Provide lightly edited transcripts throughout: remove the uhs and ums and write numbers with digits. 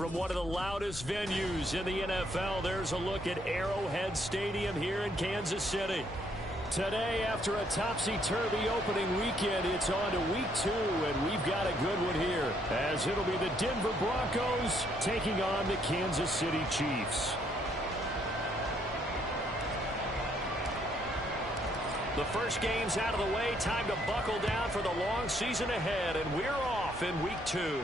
from one of the loudest venues in the NFL. There's a look at Arrowhead Stadium here in Kansas City. Today, after a topsy-turvy opening weekend, it's on to week 2, and we've got a good one here, as it'll be the Denver Broncos taking on the Kansas City Chiefs. The first game's out of the way. Time to buckle down for the long season ahead, and we're off in week 2.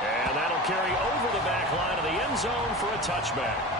And that'll carry over the back line of the end zone for a touchback.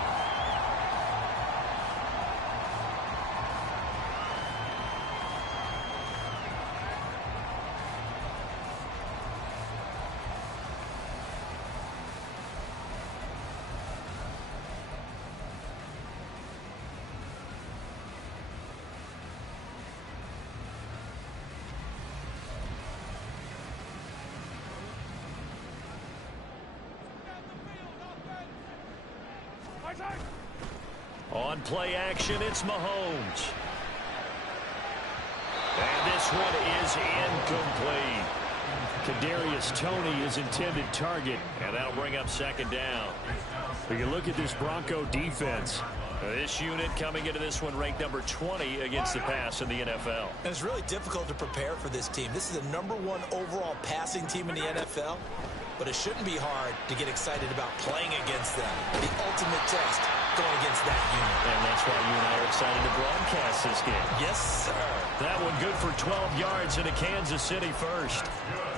On play action, it's Mahomes. And this one is incomplete. Kadarius Toney is intended target, and that'll bring up second down. When you look at this Bronco defense, this unit coming into this one ranked number 20 against the pass in the NFL. And it's really difficult to prepare for this team. This is the #1 overall passing team in the NFL, but it shouldn't be hard to get excited about playing against them. The ultimate test going against that unit. And that's why you and I are excited to broadcast this game. Yes, sir. That one good for 12 yards into Kansas City first.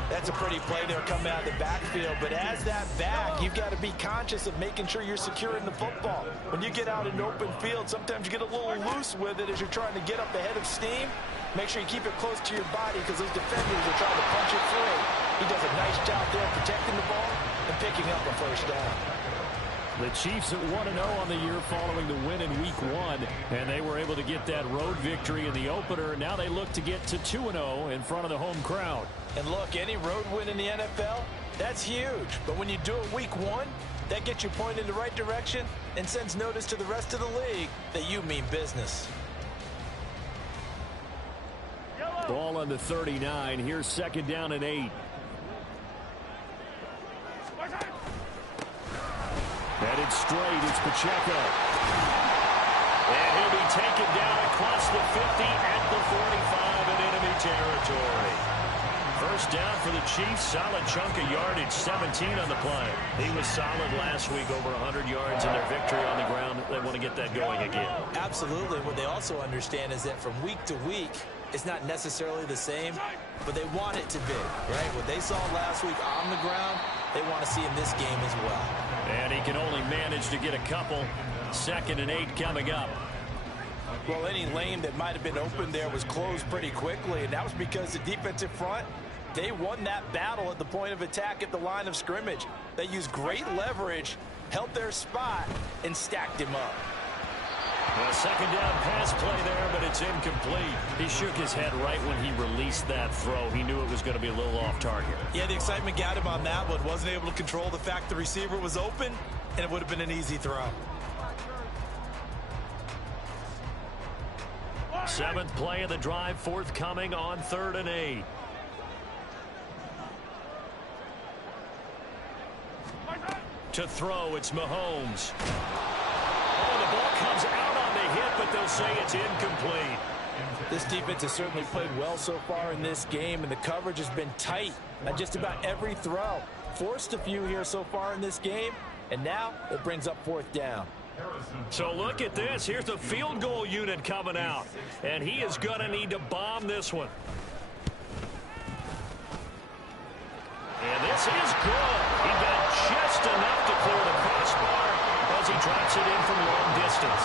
That's a pretty play there coming out of the backfield, but as that back, you've got to be conscious of making sure you're securing the football. When you get out in open field, sometimes you get a little loose with it as you're trying to get up ahead of steam. Make sure you keep it close to your body because those defenders are trying to punch it free. He does a nice job there protecting the ball and picking up a first down. The Chiefs at 1-0 on the year following the win in week 1, and they were able to get that road victory in the opener. Now they look to get to 2-0 in front of the home crowd. And look, any road win in the NFL, that's huge. But when you do it week 1, that gets you pointed in the right direction and sends notice to the rest of the league that you mean business. Ball on the 39. Here's second down and 8. Headed straight, it's Pacheco. And he'll be taken down across the 50 at the 45 in enemy territory. First down for the Chiefs. Solid chunk of yardage, 17 on the play. He was solid last week, over 100 yards in their victory on the ground. They want to get that going again. Absolutely. What they also understand is that from week to week, it's not necessarily the same, but they want it to be, right? What they saw last week on the ground, they want to see in this game as well. And he can only manage to get a couple. Second and 8 coming up. Well, any lane that might have been open there was closed pretty quickly, and that was because the defensive front, they won that battle at the point of attack at the line of scrimmage. They used great leverage, held their spot, and stacked him up. A second down pass play there, but it's incomplete. He shook his head right when he released that throw. He knew it was going to be a little off target. Yeah, the excitement got him on that one. Wasn't able to control the fact the receiver was open, and it would have been an easy throw. 7th play of the drive, forthcoming on 3rd and 8. To throw, it's Mahomes. Oh, the ball comes out on the hit, but they'll say it's incomplete. This defense has certainly played well so far in this game, and the coverage has been tight on just about every throw. Forced a few here so far in this game, and now it brings up 4th down. So look at this. Here's the field goal unit coming out, and he is going to need to bomb this one. And this is good. He got just enough to clear the crossbar as he drops it in from long distance.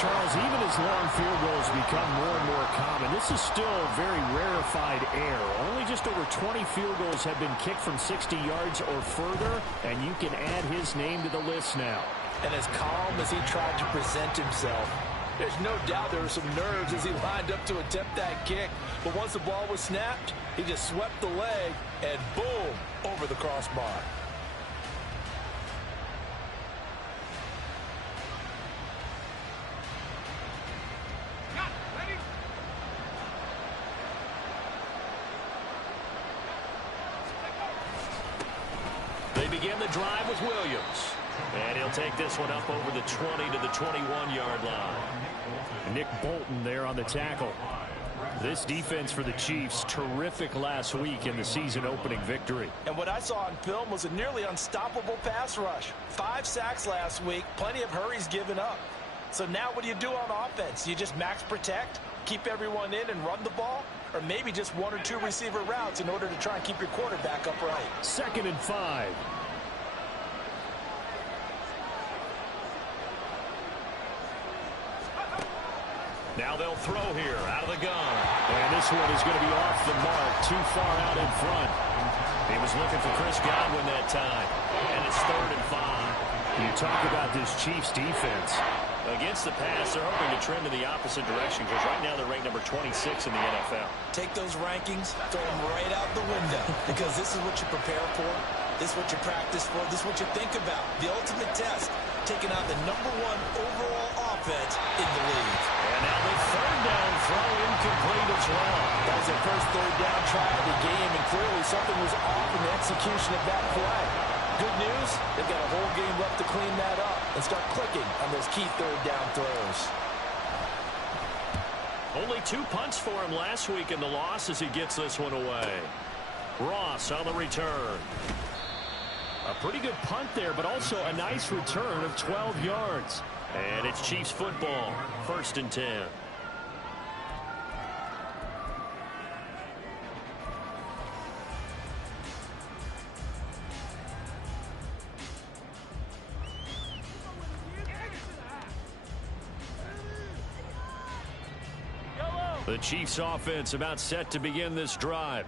Charles, even as long field goals become more and more common, this is still very rarefied air. Only just over 20 field goals have been kicked from 60 yards or further, and you can add his name to the list now. And as calm as he tried to present himself, there's no doubt there were some nerves as he lined up to attempt that kick. But once the ball was snapped, he just swept the leg and boom, over the crossbar. begin the drive with Williams. And he'll take this one up over the 20 to the 21-yard line. Nick Bolton there on the tackle. This defense for the Chiefs, terrific last week in the season-opening victory. And what I saw on film was a nearly unstoppable pass rush. 5 sacks last week, plenty of hurries given up. So now what do you do on offense? You just max protect, keep everyone in and run the ball? Or maybe just 1 or 2 receiver routes in order to try and keep your quarterback upright? 2nd and 5. Now they'll throw here out of the gun. And this one is going to be off the mark, too far out in front. He was looking for Chris Godwin that time. And it's 3rd and 5. You talk about this Chiefs defense. Against the pass, they're hoping to trend in the opposite direction because right now they're ranked number 26 in the NFL. Take those rankings, throw them right out the window because this is what you prepare for. This is what you practice for. This is what you think about. The ultimate test, taking out the #1 overall offense in the league. And now the 3rd down throw incomplete as well. That was their first 3rd down try of the game, and clearly something was off in the execution of that play. Good news, they've got a whole game left to clean that up and start clicking on those key 3rd down throws. Only 2 punts for him last week in the loss as he gets this one away. Ross on the return. A pretty good punt there, but also a nice return of 12 yards. And it's Chiefs football, 1st and 10. The Chiefs offense about set to begin this drive.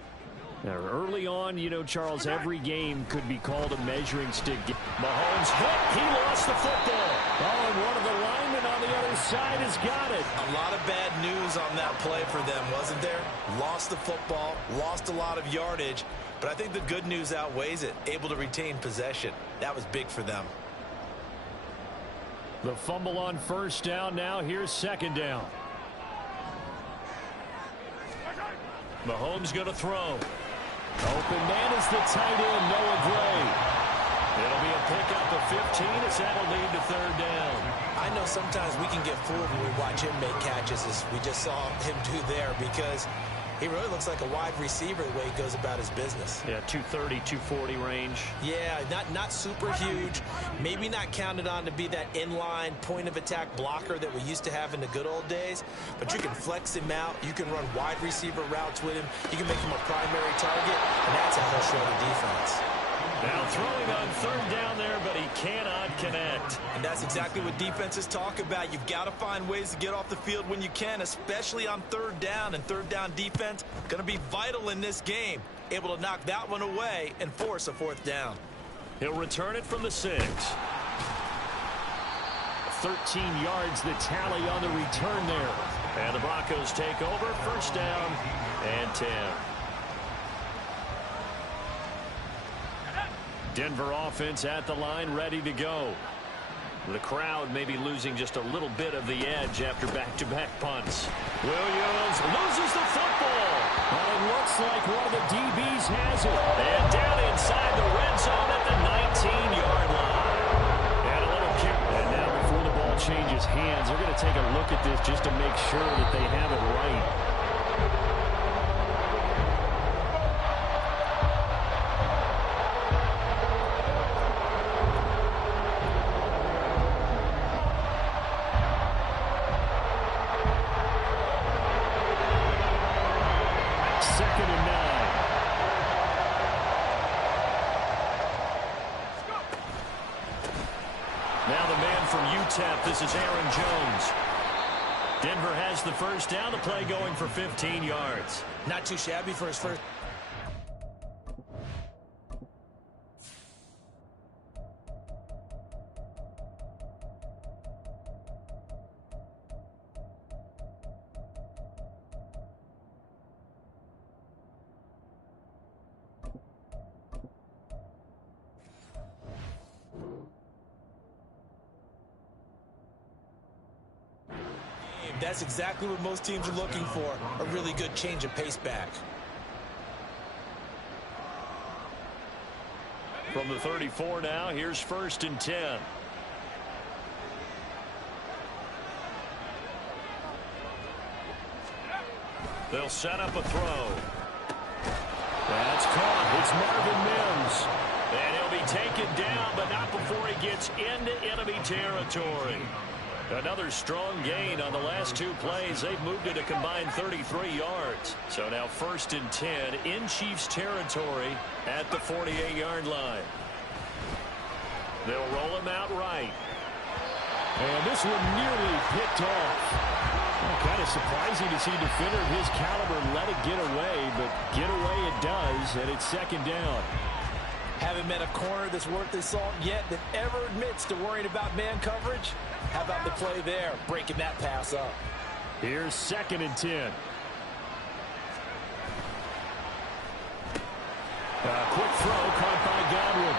Now, early on, you know, Charles, every game could be called a measuring stick. Mahomes hit. He lost the football. Oh, and one of the linemen on the other side has got it. A lot of bad news on that play for them, wasn't there? Lost the football, lost a lot of yardage, but I think the good news outweighs it. Able to retain possession. That was big for them. The fumble on 1st down. Now here's 2nd down. Mahomes going to throw. Open man is the tight end, Noah Gray. It'll be a pickup of 15 as that'll lead to 3rd down. I know sometimes we can get fooled when we watch him make catches as we just saw him do there because he really looks like a wide receiver the way he goes about his business. Yeah, 230, 240 range. Yeah, not super huge. Maybe not counted on to be that inline point-of-attack blocker that we used to have in the good old days. But you can flex him out. You can run wide receiver routes with him. You can make him a primary target, and that's how he'll show the defense. Now throwing on 3rd down there, but he cannot connect. And that's exactly what defenses talk about. You've got to find ways to get off the field when you can, especially on 3rd down. And 3rd down defense going to be vital in this game. Able to knock that one away and force a 4th down. He'll return it from the 6. 13 yards the tally on the return there. And the Broncos take over. 1st down and 10. Denver offense at the line, ready to go. The crowd may be losing just a little bit of the edge after back-to-back punts. Williams loses the football. Well, it looks like one of the DBs has it. And down inside the red zone at the 19-yard line. And a little kick. And now before the ball changes hands, they're going to take a look at this just to make sure that they have it right. This is Aaron Jones. Denver has the 1st down. The play going for 15 yards. Not too shabby for his first. That's exactly what most teams are looking for, a really good change of pace back. From the 34 now, here's 1st and 10. They'll set up a throw. That's caught. It's Marvin Mims. And he'll be taken down, but not before he gets into enemy territory. Another strong gain on the last 2 plays. They've moved it a combined 33 yards. So now 1st and 10 in Chiefs territory at the 48-yard line. They'll roll him out right. And this one nearly picked off. Kind of surprising to see a defender of his caliber let it get away, but get away it does, and it's 2nd down. Haven't met a corner that's worth his salt yet that ever admits to worrying about man coverage. How about the play there, breaking that pass up? Here's 2nd and 10. Quick throw caught by Godwin.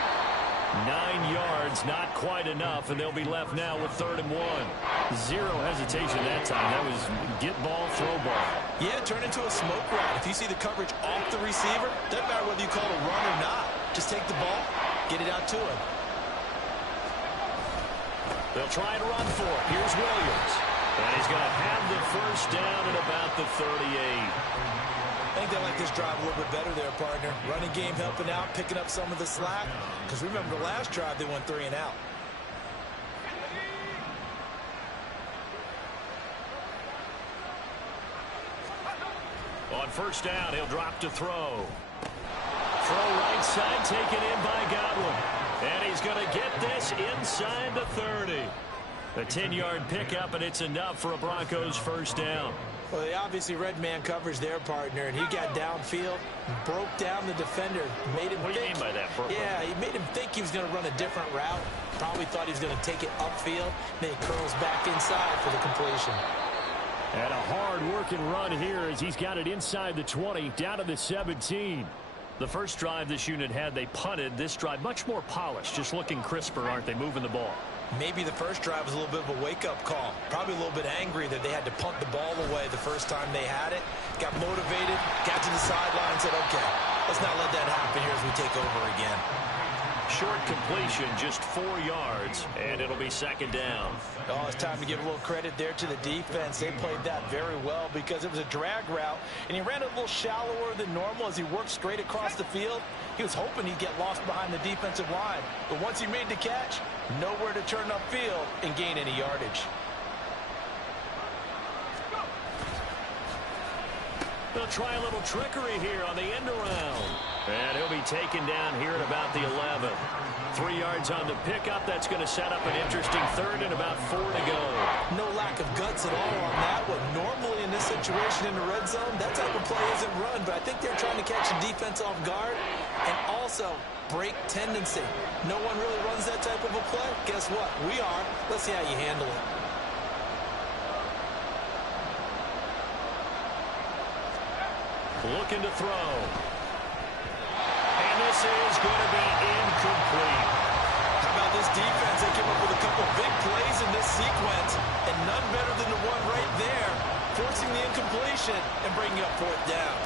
9 yards, not quite enough, and they'll be left now with 3rd and 1. Zero hesitation that time. That was get ball, throw ball. Yeah, turn into a smoke route. If you see the coverage off the receiver, doesn't matter whether you call it a run or not. Just take the ball, get it out to him. They'll try and run for it. Here's Williams. And he's going to have the 1st down at about the 38. I think they like this drive a little bit better there, partner. Running game helping out, picking up some of the slack. Because remember, the last drive, they went 3 and out. On 1st down, he'll drop to throw. Throw right side, taken in by Godwin. And he's going to get this inside the 30. A 10-yard pickup, and it's enough for a Broncos 1st down. Well, they obviously read man coverage there, partner, and he got downfield, broke down the defender, made him What do you mean by that, bro? Yeah, he made him think he was going to run a different route. Probably thought he was going to take it upfield. Then he curls back inside for the completion. And a hard-working run here as he's got it inside the 20, down to the 17. The first drive this unit had, they punted. This drive, much more polished, just looking crisper, aren't they, moving the ball? Maybe the first drive was a little bit of a wake-up call. Probably a little bit angry that they had to punt the ball away the first time they had it. Got motivated, got to the sideline, and said, okay, let's not let that happen here as we take over again. Short completion, just 4 yards, and it'll be 2nd down. Oh, it's time to give a little credit there to the defense. They played that very well because it was a drag route, and he ran a little shallower than normal as he worked straight across the field. He was hoping he'd get lost behind the defensive line, but once he made the catch, nowhere to turn upfield and gain any yardage. They'll try a little trickery here on the end around. And he'll be taken down here at about the 11. 3 yards on the pickup. That's going to set up an interesting 3rd and about 4 to go. No lack of guts at all on that one. Normally in this situation in the red zone, that type of play isn't run, but I think they're trying to catch the defense off guard and also break tendency. No one really runs that type of a play. Guess what? We are. Let's see how you handle it. Looking to throw. And this is going to be incomplete. How about this defense? They came up with a couple big plays in this sequence, and none better than the one right there, forcing the incompletion and bringing up 4th down.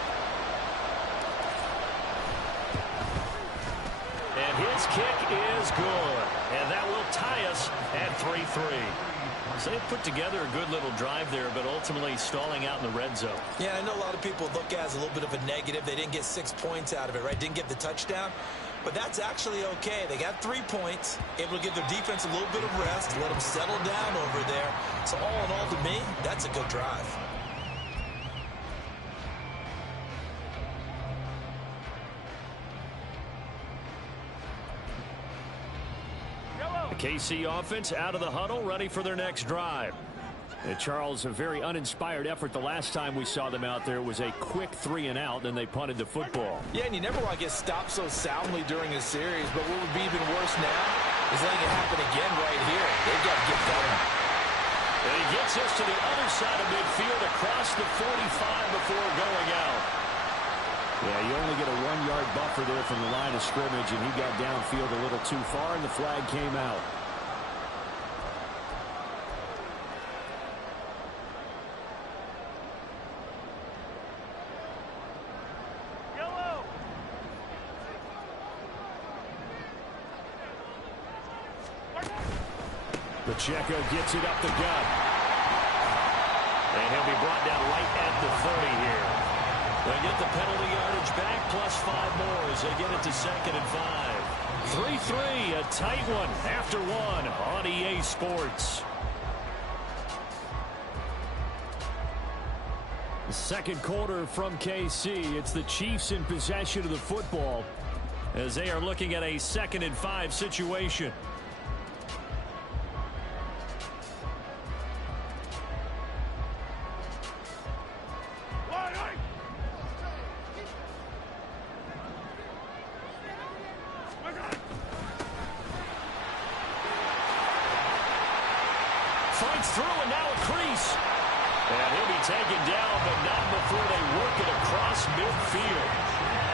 And his kick is good. And that will tie us at 3-3. So they put together a good little drive there, but ultimately stalling out in the red zone. Yeah, I know a lot of people look at it as a little bit of a negative. They didn't get 6 points out of it, right? Didn't get the touchdown. But that's actually okay. They got 3 points, able to give their defense a little bit of rest, let them settle down over there. So all in all, to me, that's a good drive. The KC offense out of the huddle, ready for their next drive. And Charles, a very uninspired effort the last time we saw them out there. It was a quick 3 and out, then they punted the football. Yeah, and you never want to get stopped so soundly during a series, but what would be even worse now is letting it happen again right here. They've got to get going. And he gets us to the other side of midfield across the 45 before going out. Yeah, you only get a 1-yard buffer there from the line of scrimmage, and he got downfield a little too far, and the flag came out. Pacheco gets it up the gut. And he'll be brought down right at the 30 here. They get the penalty yardage back, plus 5 more as they get it to 2nd and 5. 3-3, a tight one after 1 on EA Sports. The second quarter from KC. It's the Chiefs in possession of the football as they are looking at a 2nd and 5 situation. Fights through and now a crease. And he'll be taken down, but not before they work it across midfield.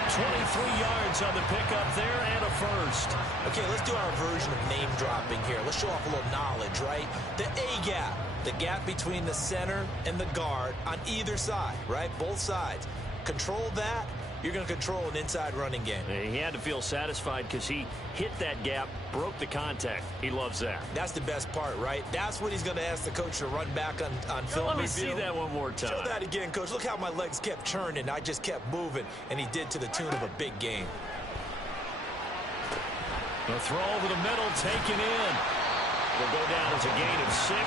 23 yards on the pickup there and a first. Okay, let's do our version of name dropping here. Let's show off a little knowledge, right? The A gap, the gap between the center and the guard on either side, right? Both sides. Control that. You're going to control an inside running game. He had to feel satisfied because he hit that gap, broke the contact. He loves that. That's the best part, right? That's what he's going to ask the coach to run back on film. Let me see that one more time. Show that again, coach. Look how my legs kept churning. I just kept moving, and he did to the tune of a big game. The throw over the middle, taken in. Will go down as a gain of 6,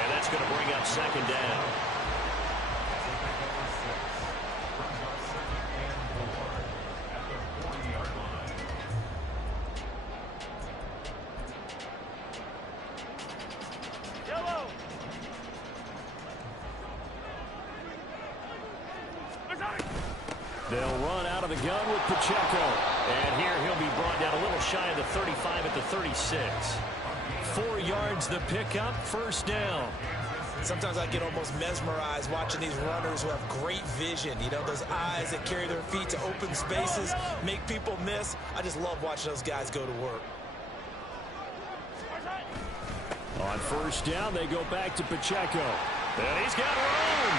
and that's going to bring up 2nd down. They'll run out of the gun with Pacheco. And here he'll be brought down a little shy of the 35 at the 36. 4 yards the pickup, 1st down. Sometimes I get almost mesmerized watching these runners who have great vision. You know, those eyes that carry their feet to open spaces, make people miss. I just love watching those guys go to work. On 1st down, they go back to Pacheco. And he's got room.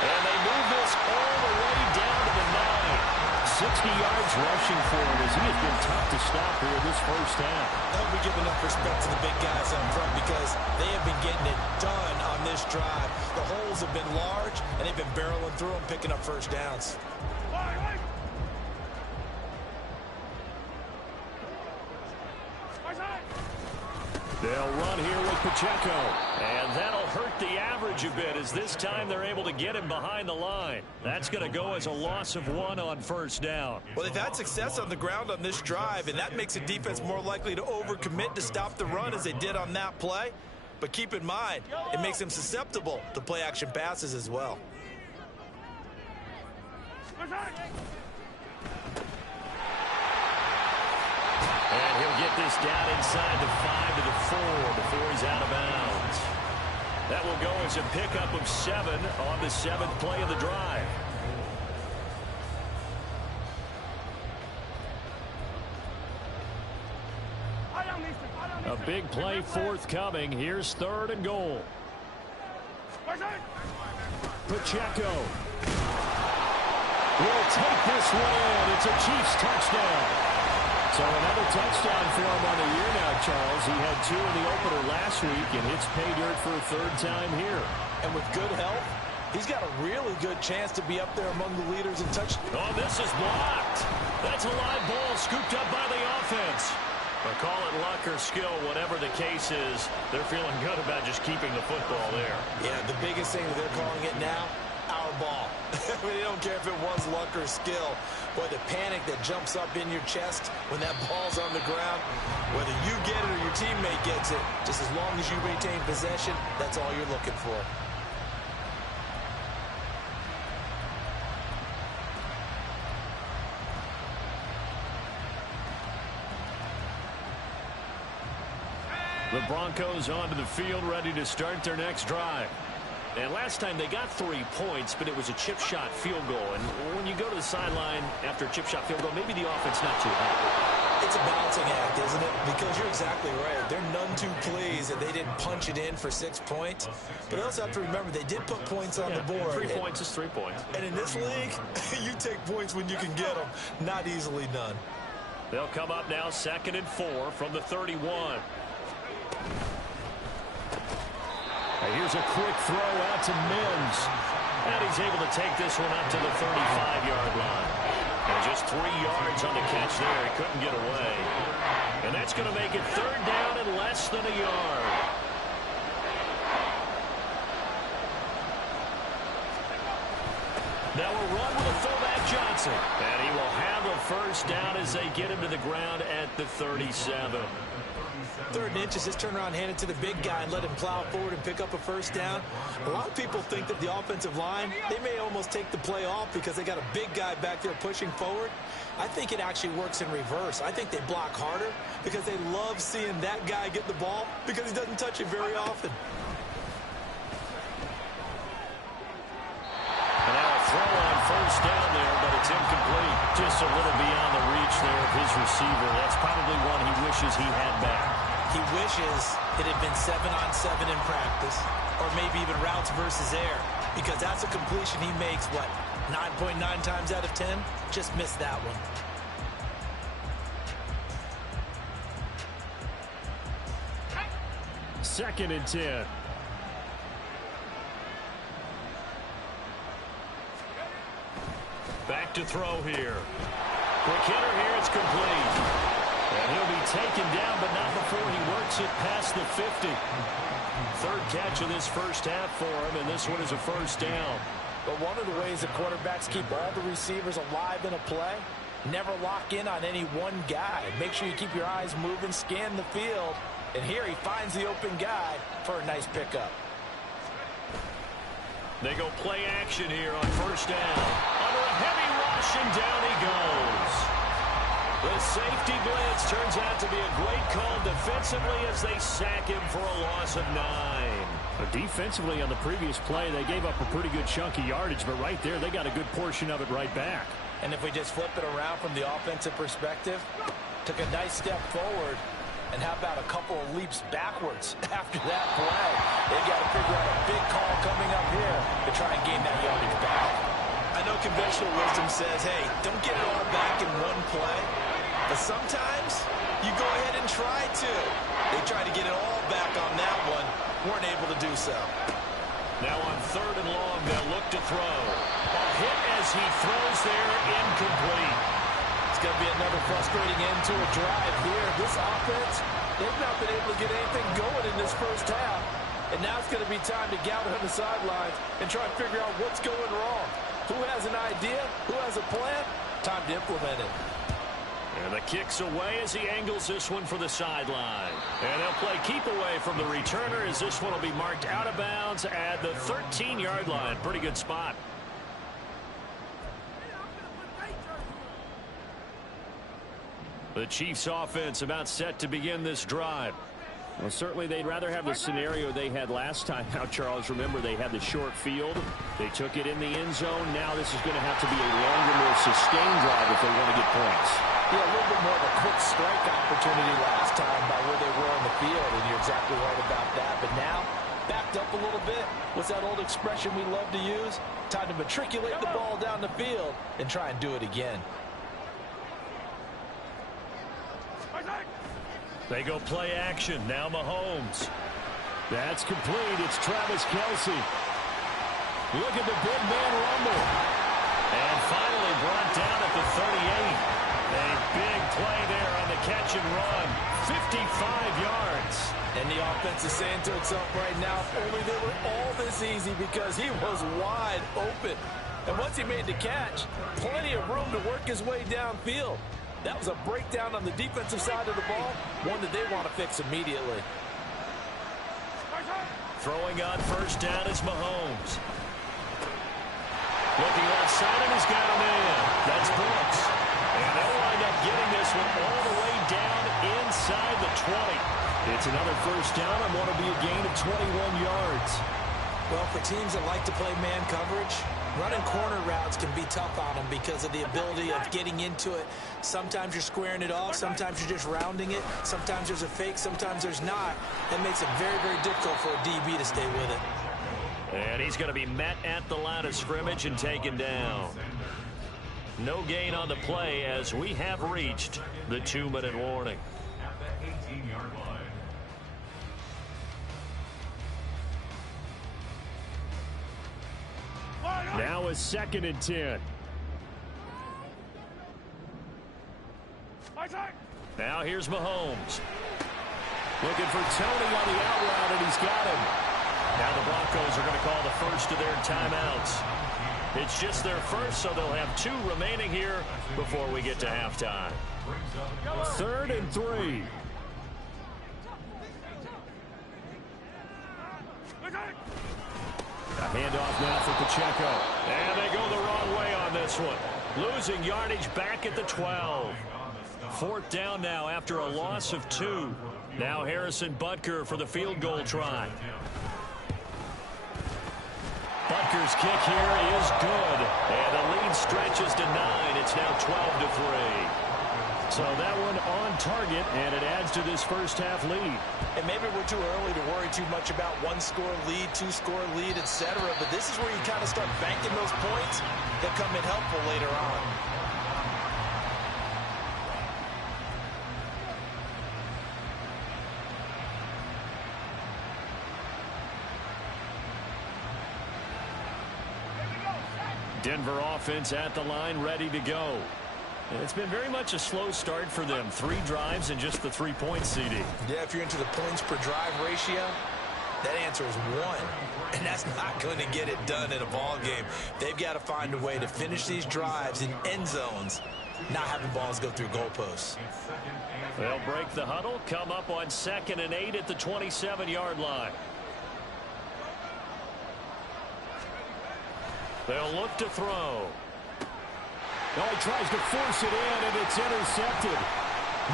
And they move this all the way down to the 9. 60 yards rushing for him as he has been tough to stop here this 1st half. I hope we give enough respect to the big guys up front because they have been getting it done on this drive. The holes have been large, and they've been barreling through them, picking up 1st downs. They'll run here with Pacheco. And that'll hurt the average a bit as this time they're able to get him behind the line. That's going to go as a loss of 1 on 1st down. Well, they've had success on the ground on this drive, and that makes the defense more likely to overcommit to stop the run as they did on that play. But keep in mind, it makes them susceptible to play-action passes as well. And he'll get this down inside the 5 to the 4 before he's out of bounds. That will go as a pickup of 7 on the 7th play of the drive. A big play forthcoming. Here's 3rd and goal. Pacheco will take this one in. It's a Chiefs touchdown. So another touchdown for him on the year now, Charles. He had 2 in the opener last week, and hits pay dirt for a 3rd time here. And with good health, he's got a really good chance to be up there among the leaders in touchdowns. Oh, this is blocked. That's a live ball scooped up by the offense. But call it luck or skill, whatever the case is, they're feeling good about just keeping the football there. Yeah, the biggest thing that they're calling it now, our ball. I mean, they don't care if it was luck or skill. Boy, the panic that jumps up in your chest when that ball's on the ground, whether you get it or your teammate gets it, just as long as you retain possession, that's all you're looking for. The Broncos onto the field, ready to start their next drive. And last time they got 3 points, but it was a chip shot field goal. And when you go to the sideline after a chip shot field goal, maybe the offense not too happy. It's a balancing act, isn't it? Because you're exactly right. They're none too pleased that they didn't punch it in for 6 points. But they also have to remember they did put points on the board. 3 points is 3 points. And in this league, you take points when you can get them. Not easily done. They'll come up now 2nd and 4 from the 31. Here's a quick throw out to Mims. And he's able to take this one up to the 35-yard line. And just 3 yards on the catch there. He couldn't get away. And that's going to make it 3rd down and less than a yard. Now we'll run with a fullback Johnson. And he will have a 1st down as they get him to the ground at the 37. 3rd and inches, just turn around, hand it to the big guy and let him plow forward and pick up a 1st down. A lot of people think that the offensive line, they may almost take the play off because they got a big guy back there pushing forward. I think it actually works in reverse. I think they block harder because they love seeing that guy get the ball because he doesn't touch it very often. And now a throw on 1st down there, but it's incomplete. Just a little beyond the reach there of his receiver. That's probably one he wishes he had back. He wishes it had been 7-on-7 in practice, or maybe even routes versus air, because that's a completion he makes, what, 9.9 times out of 10? Just missed that one. Second and 10. Back to throw here. Quick hitter here, it's complete. And he'll be taken down, but not before he works it past the 50. 3rd catch of this 1st half for him, and this one is a 1st down. But one of the ways the quarterbacks keep all the receivers alive in a play, never lock in on any one guy. Make sure you keep your eyes moving, scan the field. And here he finds the open guy for a nice pickup. They go play action here on 1st down. Under a heavy rush, and down he goes. The safety blitz turns out to be a great call defensively as they sack him for a loss of 9. Defensively on the previous play, they gave up a pretty good chunk of yardage, but right there, they got a good portion of it right back. And if we just flip it around from the offensive perspective, took a nice step forward, and how about a couple of leaps backwards after that play? They've got to figure out a big call coming up here to try and gain that yardage back. I know conventional wisdom says, hey, don't get it all back in one play. But sometimes you go ahead and try to. They tried to get it all back on that one. Weren't able to do so. Now on 3rd and long, they'll look to throw. A hit as he throws there, incomplete. It's going to be another frustrating end to a drive here. This offense, they've not been able to get anything going in this 1st half. And now it's going to be time to gather on the sidelines and try and figure out what's going wrong. Who has an idea? Who has a plan? Time to implement it. And the kick's away as he angles this one for the sideline. And they'll play keep away from the returner as this one will be marked out of bounds at the 13-yard line. Pretty good spot. The Chiefs offense about set to begin this drive. Well, certainly they'd rather have the scenario they had last time. Now, Charles, remember they had the short field. They took it in the end zone. Now this is going to have to be a longer, more sustained drive if they want to get points. Yeah, a little bit more of a quick strike opportunity last time by where they were on the field, and you're exactly right about that. But now, backed up a little bit. What's that old expression we love to use? Time to matriculate the ball down the field and try and do it again. They go play action. Now Mahomes. That's complete. It's Travis Kelce. Look at the big man rumble. And finally brought down at the 38. A big play there on the catch and run. 55 yards. And the offense is saying to itself right now, if only they were all this easy, because he was wide open. And once he made the catch, plenty of room to work his way downfield. That was a breakdown on the defensive side of the ball, one that they want to fix immediately. Throwing on 1st down is Mahomes. Looking left side, and he's got him in. That's Brooks. And they'll wind up getting this one all the way down inside the 20. It's another 1st down and want to be a gain of 21 yards. Well, for teams that like to play man coverage, running corner routes can be tough on them because of the ability of getting into it. Sometimes you're squaring it off. Sometimes you're just rounding it. Sometimes there's a fake. Sometimes there's not. That makes it very, very difficult for a DB to stay with it. And he's going to be met at the line of scrimmage and taken down. No gain on the play as we have reached the 2-minute warning. a 2nd and 10. Now here's Mahomes. Looking for Tony on the out route, and he's got him. Now the Broncos are going to call the first of their timeouts. It's just their first, so they'll have 2 remaining here before we get to halftime. 3rd and 3. A handoff now for Pacheco. And they go the wrong way on this one. Losing yardage back at the 12. 4th down now after a loss of 2. Now Harrison Butker for the field goal try. Butker's kick here is good. And the lead stretches to 9. It's now 12-3. So that one on target, and it adds to this first half lead. And maybe we're too early to worry too much about 1-score lead, 2-score lead, etc. But this is where you kind of start banking those points that come in helpful later on. Denver offense at the line, ready to go. It's been very much a slow start for them. 3 drives and just the 3 points, CD. Yeah, if you're into the points per drive ratio, that answer is 1. And that's not going to get it done in a ball game. They've got to find a way to finish these drives in end zones, not having balls go through goalposts. They'll break the huddle, come up on 2nd and 8 at the 27-yard line. They'll look to throw. Oh, he tries to force it in, and it's intercepted.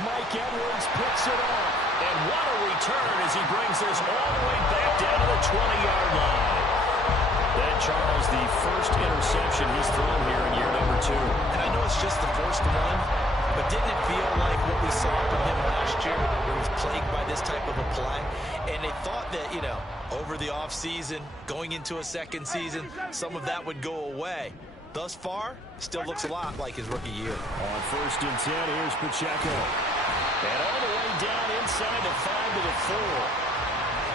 Mike Edwards picks it up. And what a return as he brings this all the way back down to the 20-yard line. That, Charles, the first interception he's thrown here in year number 2. And I know it's just the first one, but didn't it feel like what we saw from him last year, where he was plagued by this type of a play? And they thought that, you know, over the offseason, going into a second season, some of that would go away. Thus far, still looks a lot like his rookie year. On 1st and 10, here's Pacheco. And all the way down inside the 5 to the 4.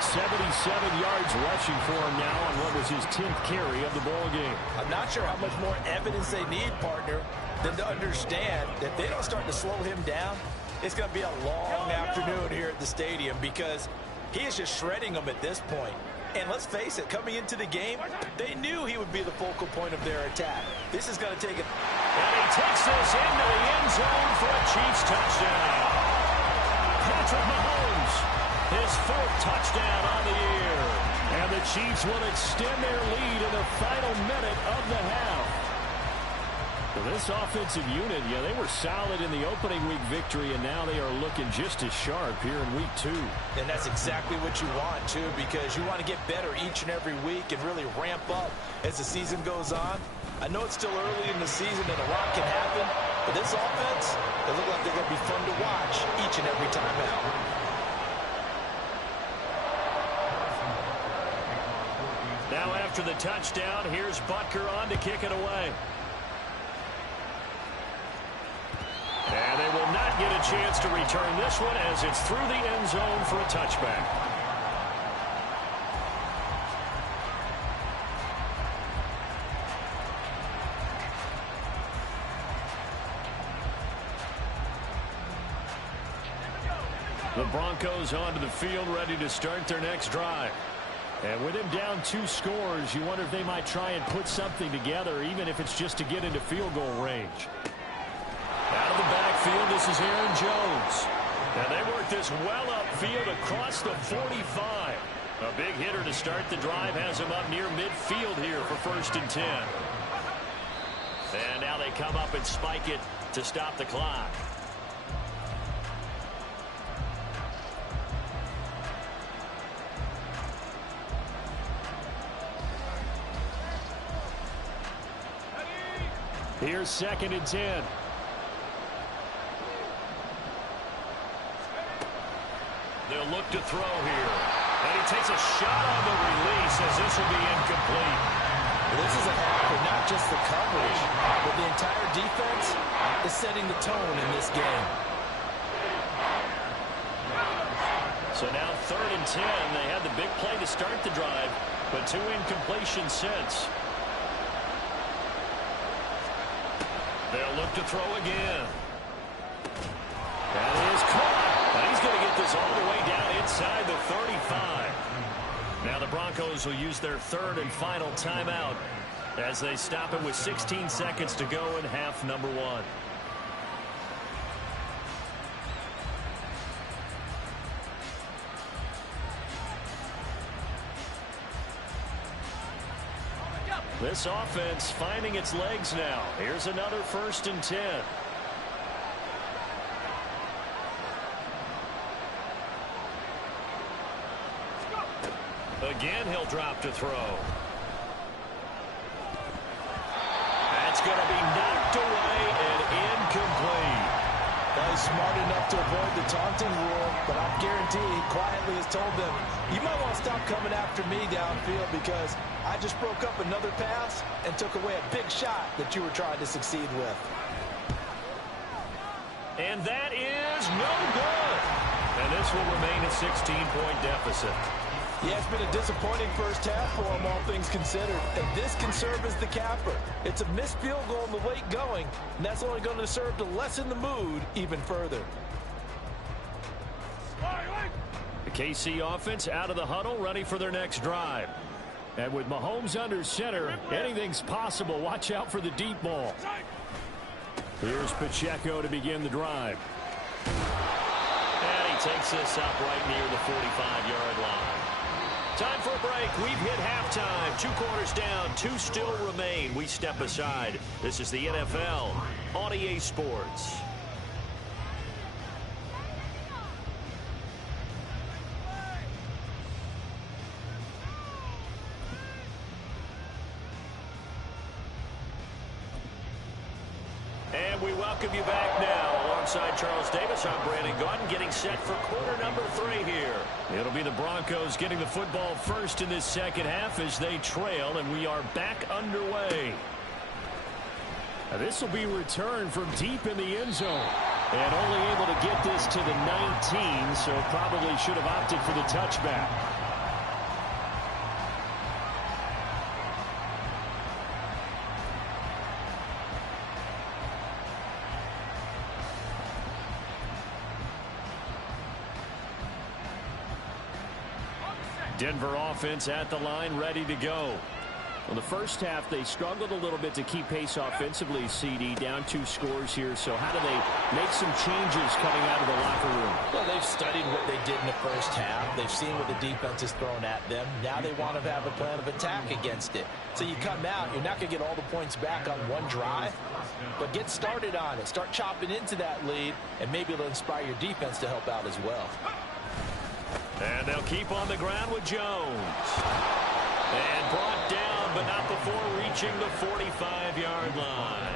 77 yards rushing for him now on what was his 10th carry of the ball game. I'm not sure how much more evidence they need, partner, than to understand that they don't start to slow him down. It's going to be a long afternoon here at the stadium because he is just shredding them at this point. And let's face it, coming into the game, they knew he would be the focal point of their attack. This is going to take it. And he takes this into the end zone for a Chiefs touchdown. Patrick Mahomes, his 4th touchdown on the year. And the Chiefs will extend their lead in the final minute of the half. Well, this offensive unit, yeah, they were solid in the opening week victory, and now they are looking just as sharp here in week 2. And that's exactly what you want, too, because you want to get better each and every week and really ramp up as the season goes on. I know it's still early in the season and a lot can happen, but this offense, they look like they're going to be fun to watch each and every time out. Now after the touchdown, here's Butker on to kick it away. And they will not get a chance to return this one as it's through the end zone for a touchback. The Broncos onto the field ready to start their next drive. And with him down 2 scores, you wonder if they might try and put something together, even if it's just to get into field goal range. Out of the backfield, this is Aaron Jones. And they work this well upfield across the 45. A big hitter to start the drive has him up near midfield here for 1st and 10. And now they come up and spike it to stop the clock. Here's 2nd and 10. They'll look to throw here. And he takes a shot on the release as this will be incomplete. Well, this is a half of not just the coverage, but the entire defense is setting the tone in this game. So now 3rd and 10. They had the big play to start the drive, but 2 incompletions since. They'll look to throw again. That is caught. And he's going to get this all the way down inside the 35. Now the Broncos will use their third and final timeout as they stop it with 16 seconds to go in half number one. This offense finding its legs now. Here's another 1st and 10. Again, he'll drop to throw. That's going to be knocked away and incomplete. He's smart enough to avoid the taunting rule, but I guarantee he quietly has told them, you might want to stop coming after me downfield because I just broke up another pass and took away a big shot that you were trying to succeed with. And that is no good. And this will remain a 16-point deficit. Yeah, it's been a disappointing first half for him, all things considered. And this can serve as the capper. It's a missed field goal in the late going, and that's only going to serve to lessen the mood even further. The KC offense out of the huddle, ready for their next drive. And with Mahomes under center, anything's possible. Watch out for the deep ball. Here's Pacheco to begin the drive. And he takes this up right near the 45-yard line. Time for a break. We've hit halftime. 2 quarters down. 2 still remain. We step aside. This is the NFL on EA Sports. And we welcome you back now. Alongside Charles Davis, I'm Brandon Gaudin, getting set for quarter number 3 here. It'll be the Broncos getting the football first in this second half as they trail, and we are back underway. Now, this will be returned from deep in the end zone. And only able to get this to the 19, so probably should have opted for the touchback. Denver offense at the line, ready to go. Well, the first half, they struggled a little bit to keep pace offensively, CD, down 2 scores here. So how do they make some changes coming out of the locker room? Well, they've studied what they did in the first half. They've seen what the defense has thrown at them. Now they want to have a plan of attack against it. So you come out, you're not going to get all the points back on one drive, but get started on it. Start chopping into that lead, and maybe it'll inspire your defense to help out as well. And they'll keep on the ground with Jones. And brought down, but not before reaching the 45-yard line.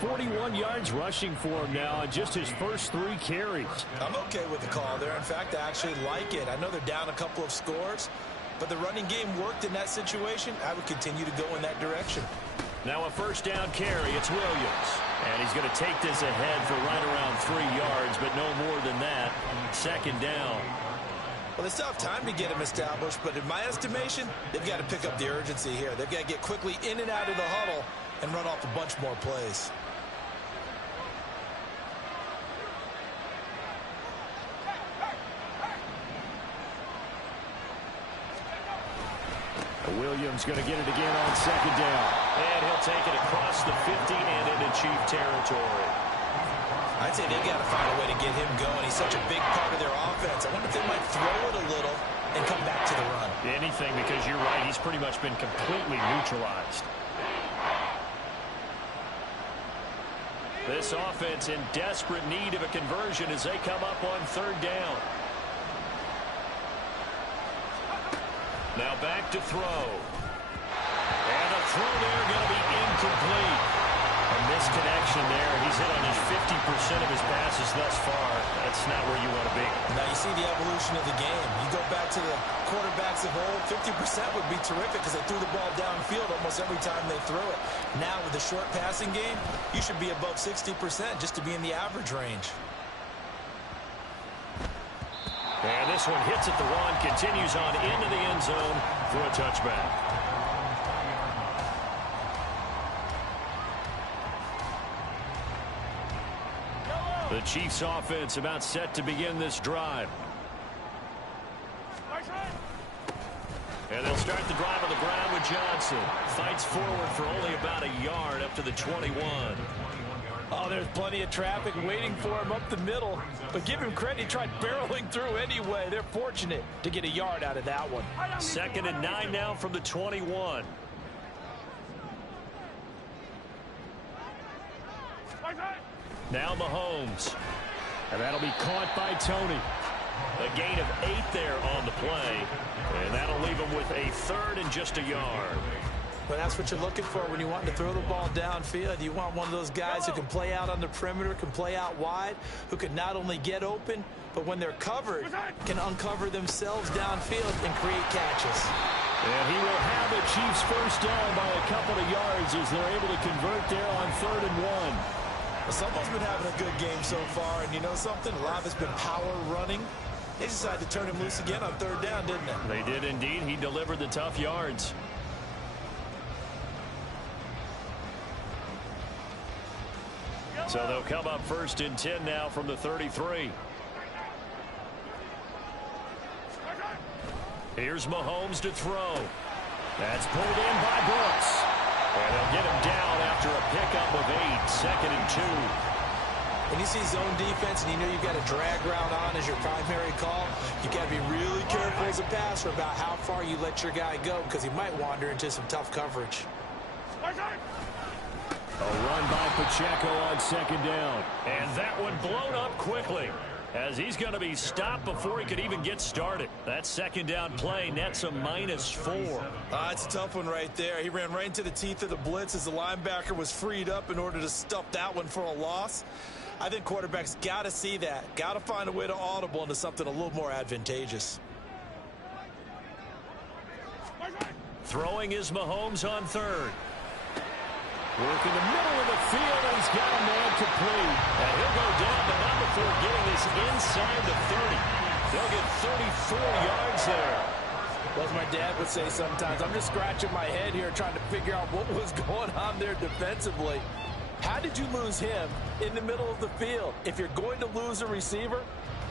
41 yards rushing for him now on just his first 3 carries. I'm okay with the call there. In fact, I actually like it. I know they're down a couple of scores, but the running game worked in that situation. I would continue to go in that direction. Now a first down carry. It's Williams. And he's going to take this ahead for right around 3 yards, but no more than that. Second down. Well, they still have time to get him established, but in my estimation, they've got to pick up the urgency here. They've got to get quickly in and out of the huddle and run off a bunch more plays. Williams going to get it again on second down. And he'll take it across the 50 and into Chief territory. I'd say they've got to find a way to get him going. He's such a big part of their offense. I wonder if they might throw it a little and come back to the run. Anything, because you're right. He's pretty much been completely neutralized. This offense in desperate need of a conversion as they come up on third down. Now back to throw. And a throw there going to be incomplete. A misconnection there. He's hit on his 50% of his passes thus far. That's not where you want to be. Now you see the evolution of the game. You go back to the quarterbacks of old, 50% would be terrific because they threw the ball downfield almost every time they threw it. Now with the short passing game, you should be above 60% just to be in the average range. And this one hits at the 1, continues on into the end zone for a touchback. The Chiefs offense about set to begin this drive. And they'll start the drive on the ground with Johnson. Fights forward for only about a yard up to the 21. Oh, there's plenty of traffic waiting for him up the middle. But give him credit, he tried barreling through anyway. They're fortunate to get a yard out of that one. 2nd and 9 now from the 21. Now Mahomes. And that'll be caught by Tony. A gain of 8 there on the play. And that'll leave him with a 3rd and just a yard. But that's what you're looking for when you want to throw the ball downfield. You want one of those guys who can play out on the perimeter, can play out wide, who can not only get open, but when they're covered, can uncover themselves downfield and create catches. And he will have the Chiefs first down by a couple of yards as they're able to convert there on 3rd and 1. Well, someone's been having a good game so far, and you know something? A lot of it's been power running. They decided to turn him loose again on 3rd down, didn't they? They did indeed. He delivered the tough yards. So they'll come up 1st and 10 now from the 33. Here's Mahomes to throw. That's pulled in by Brooks. And they'll get him down after a pickup of 8. 2nd and 2. When you see zone defense and you know you've got a drag route on as your primary call, you've got to be really careful as a passer about how far you let your guy go because he might wander into some tough coverage. A run by Pacheco on 2nd down. And that one blown up quickly as he's going to be stopped before he could even get started. That 2nd down play nets a -4. It's a tough one right there. He ran right into the teeth of the blitz as the linebacker was freed up in order to stuff that one for a loss. I think quarterbacks got to see that. Got to find a way to audible into something a little more advantageous. Throwing is Mahomes on 3rd. Working the middle of the field, and he's got a man complete. And he'll go down, but not before getting this inside the 30. They'll get 34 yards there. Well, as my dad would say sometimes, I'm just scratching my head here trying to figure out what was going on there defensively. How did you lose him in the middle of the field? If you're going to lose a receiver,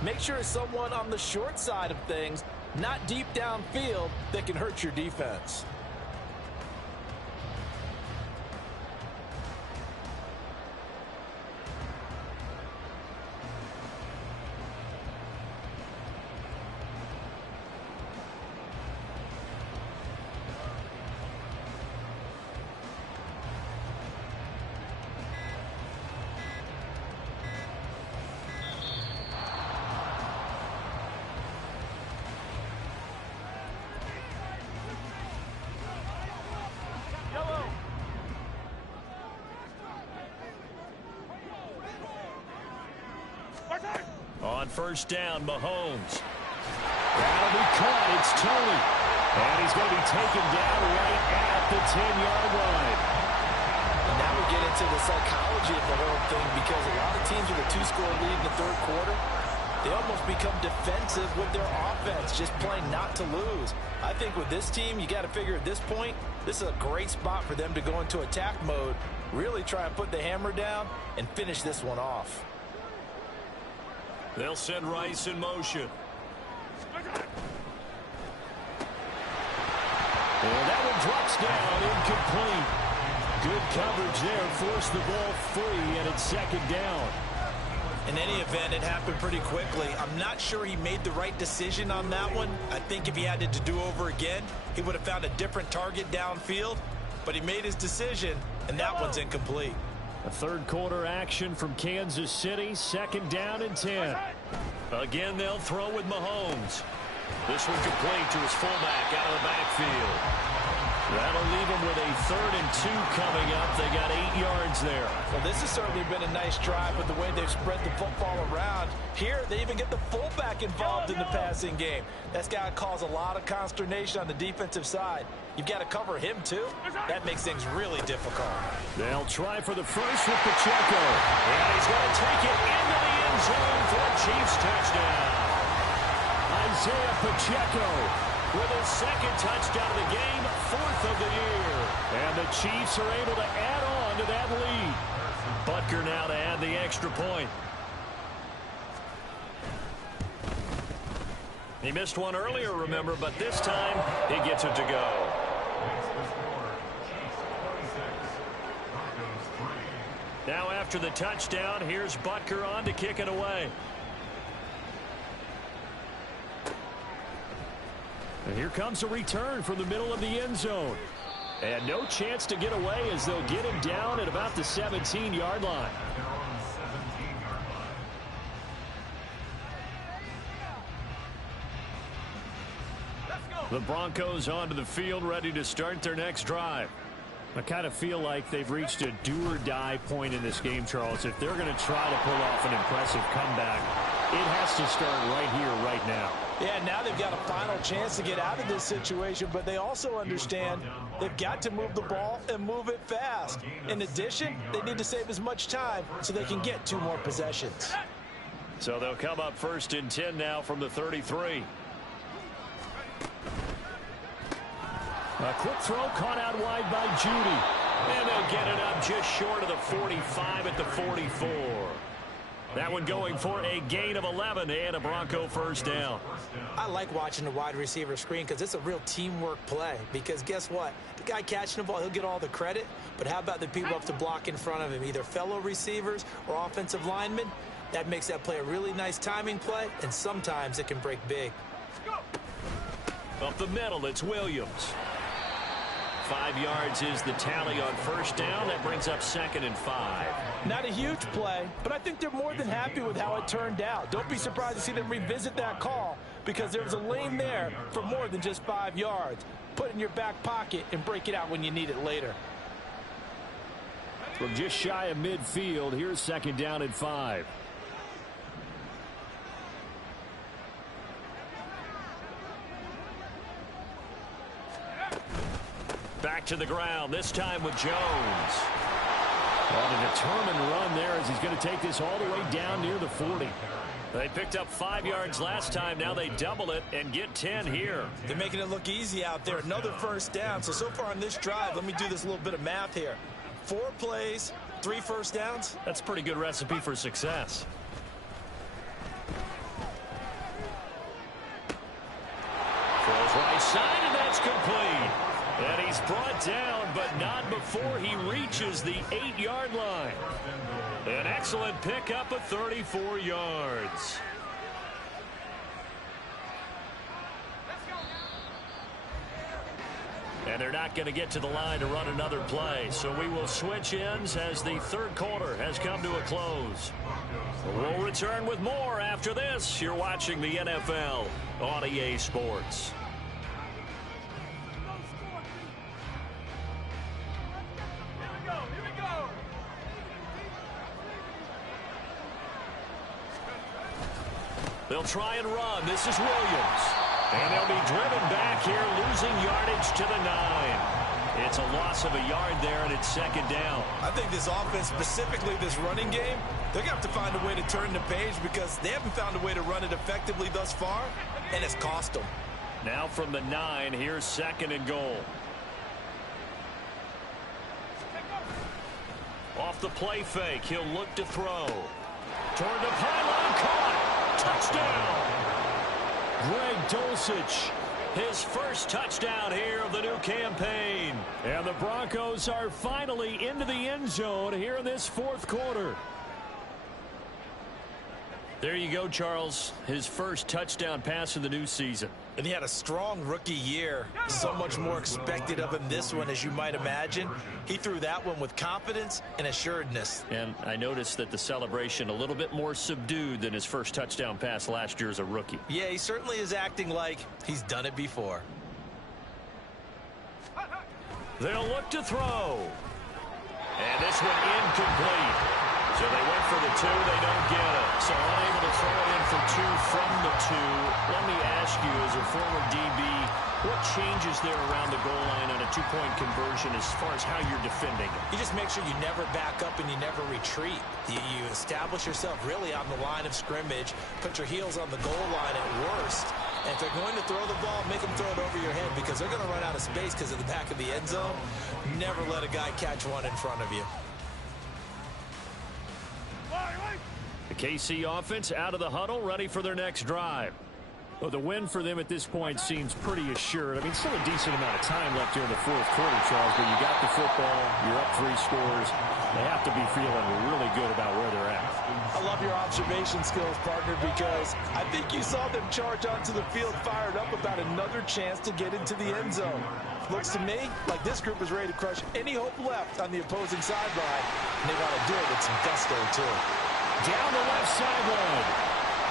make sure it's someone on the short side of things, not deep downfield, that can hurt your defense. On 1st down, Mahomes. That'll be caught. It's Tony. And he's going to be taken down right at the 10-yard line. And now we get into the psychology of the whole thing because a lot of teams with a 2-score lead in the 3rd quarter, they almost become defensive with their offense, just playing not to lose. I think with this team, you got to figure at this point, this is a great spot for them to go into attack mode, really try and put the hammer down and finish this one off. They'll send Rice in motion. And that one drops down, incomplete. Good coverage there, forced the ball free, and it's 2nd down. In any event, it happened pretty quickly. I'm not sure he made the right decision on that one. I think if he had it to do over again, he would have found a different target downfield. But he made his decision, and that one's incomplete. A 3rd quarter action from Kansas City, 2nd down and 10. Again, they'll throw with Mahomes. This one complete to his fullback out of the backfield. That'll leave him with a 3rd and 2 coming up. They got 8 yards there. Well, this has certainly been a nice drive with the way they've spread the football around. Here, they even get the fullback involved in the passing game. That's got to cause a lot of consternation on the defensive side. You've got to cover him, too. That makes things really difficult. They'll try for the first with Pacheco. And he's going to take it into the end zone for a Chiefs touchdown. Isaiah Pacheco with his 2nd touchdown of the game, 4th of the year. And the Chiefs are able to add on to that lead. Butker now to add the extra point. He missed one earlier, remember, but this time he gets it to go. Now after the touchdown, here's Butker on to kick it away. And here comes a return from the middle of the end zone. And no chance to get away as they'll get him down at about the 17-yard line. The Broncos onto the field, ready to start their next drive. I kind of feel like they've reached a do-or-die point in this game, Charles. If they're going to try to pull off an impressive comeback, it has to start right here, right now. Yeah, now they've got a final chance to get out of this situation, but they also understand they've got to move the ball and move it fast. In addition, they need to save as much time so they can get 2 more possessions. So they'll come up 1st and 10 now from the 33. A quick throw caught out wide by Judy. And they'll get it up just short of the 45 at the 44. That one going for a gain of 11 and a Bronco first down. I like watching the wide receiver screen because it's a real teamwork play. Because guess what? The guy catching the ball, he'll get all the credit. But how about the people up to block in front of him, either fellow receivers or offensive linemen? That makes that play a really nice timing play, and sometimes it can break big. Up the middle, it's Williams. 5 yards is the tally on first down. That brings up 2nd and 5. Not a huge play, but I think they're more than happy with how it turned out. Don't be surprised to see them revisit that call because there was a lane there for more than just 5 yards. Put it in your back pocket and break it out when you need it later. From just shy of midfield, here's 2nd down and 5. Back to the ground, this time with Jones. On a determined run there as he's going to take this all the way down near the 40. They picked up 5 yards last time. Now they double it and get 10 here. They're making it look easy out there. Another first down. So far on this drive, let me do this little bit of math here. 4 plays, 3 first downs. That's a pretty good recipe for success. Throws right side, and that's complete. And he's brought down, but not before he reaches the 8-yard line. An excellent pickup of 34 yards. And they're not going to get to the line to run another play. So we will switch ends as the 3rd quarter has come to a close. We'll return with more after this. You're watching the NFL on EA Sports. They'll try and run. This is Williams. And they'll be driven back here, losing yardage to the 9. It's a loss of a yard there, and it's 2nd down. I think this offense, specifically this running game, they're going to have to find a way to turn the page because they haven't found a way to run it effectively thus far, and it's cost them. Now from the 9, here's 2nd and goal. Off the play fake, he'll look to throw. Toward the pylon, caught. Touchdown! Greg Dulcich, his first touchdown here of the new campaign. And the Broncos are finally into the end zone here in this 4th quarter. There you go, Charles. His first touchdown pass of the new season. And he had a strong rookie year. So much more expected of him this one, as you might imagine. He threw that one with confidence and assuredness. And I noticed that the celebration a little bit more subdued than his first touchdown pass last year as a rookie. Yeah, he certainly is acting like he's done it before. They'll look to throw. And this one incomplete. So they went for the 2, they don't get it. So unable to throw it in for 2 from the 2. Let me ask you, as a former DB, what changes there around the goal line on a 2-point conversion as far as how you're defending it? You just make sure you never back up and you never retreat. You establish yourself really on the line of scrimmage, put your heels on the goal line at worst. And if they're going to throw the ball, make them throw it over your head because they're going to run out of space because of the back of the end zone. Never let a guy catch one in front of you. The KC offense out of the huddle, ready for their next drive. Well, the win for them at this point seems pretty assured. I mean, still a decent amount of time left here in the fourth quarter, Charles, but you got the football, you're up 3 scores. They have to be feeling really good about where they're at. I love your observation skills, partner, because I think you saw them charge onto the field fired up about another chance to get into the end zone. Looks to me like this group is ready to crush any hope left on the opposing sideline, and they want to do it with some gusto, too. Down the left sideline.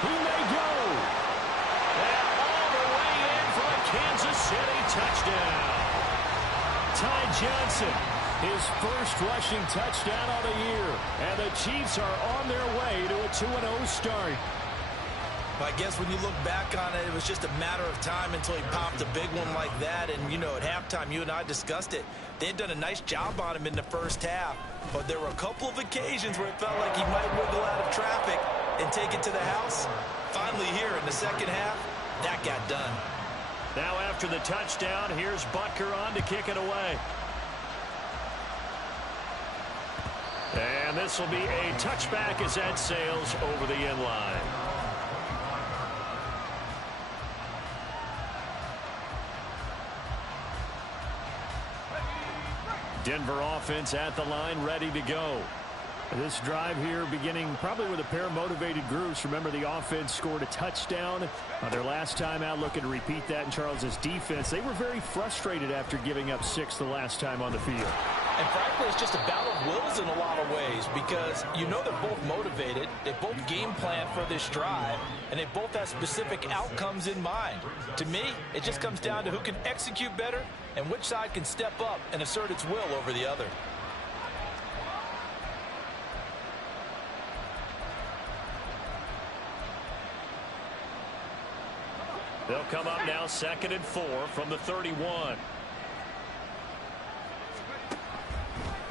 He may go. And all the way in for a Kansas City touchdown. Ty Johnson, his first rushing touchdown of the year. And the Chiefs are on their way to a 2-0 start. I guess when you look back on it, it was just a matter of time until he popped a big one like that. And, you know, at halftime, you and I discussed it. They had done a nice job on him in the first half. But there were a couple of occasions where it felt like he might wiggle out of traffic and take it to the house. Finally here in the second half, that got done. Now after the touchdown, here's Butker on to kick it away. And this will be a touchback as that sails over the end line. Denver offense at the line, ready to go. This drive here beginning probably with a pair of motivated groups. Remember, the offense scored a touchdown on their last time out, looking to repeat that in Charles's defense. They were very frustrated after giving up 6 the last time on the field. And frankly, it's just a battle of wills in a lot of ways, because you know they're both motivated, they both game plan for this drive, and they both have specific outcomes in mind. To me, it just comes down to who can execute better and which side can step up and assert its will over the other. They'll come up now 2nd and 4 from the 31.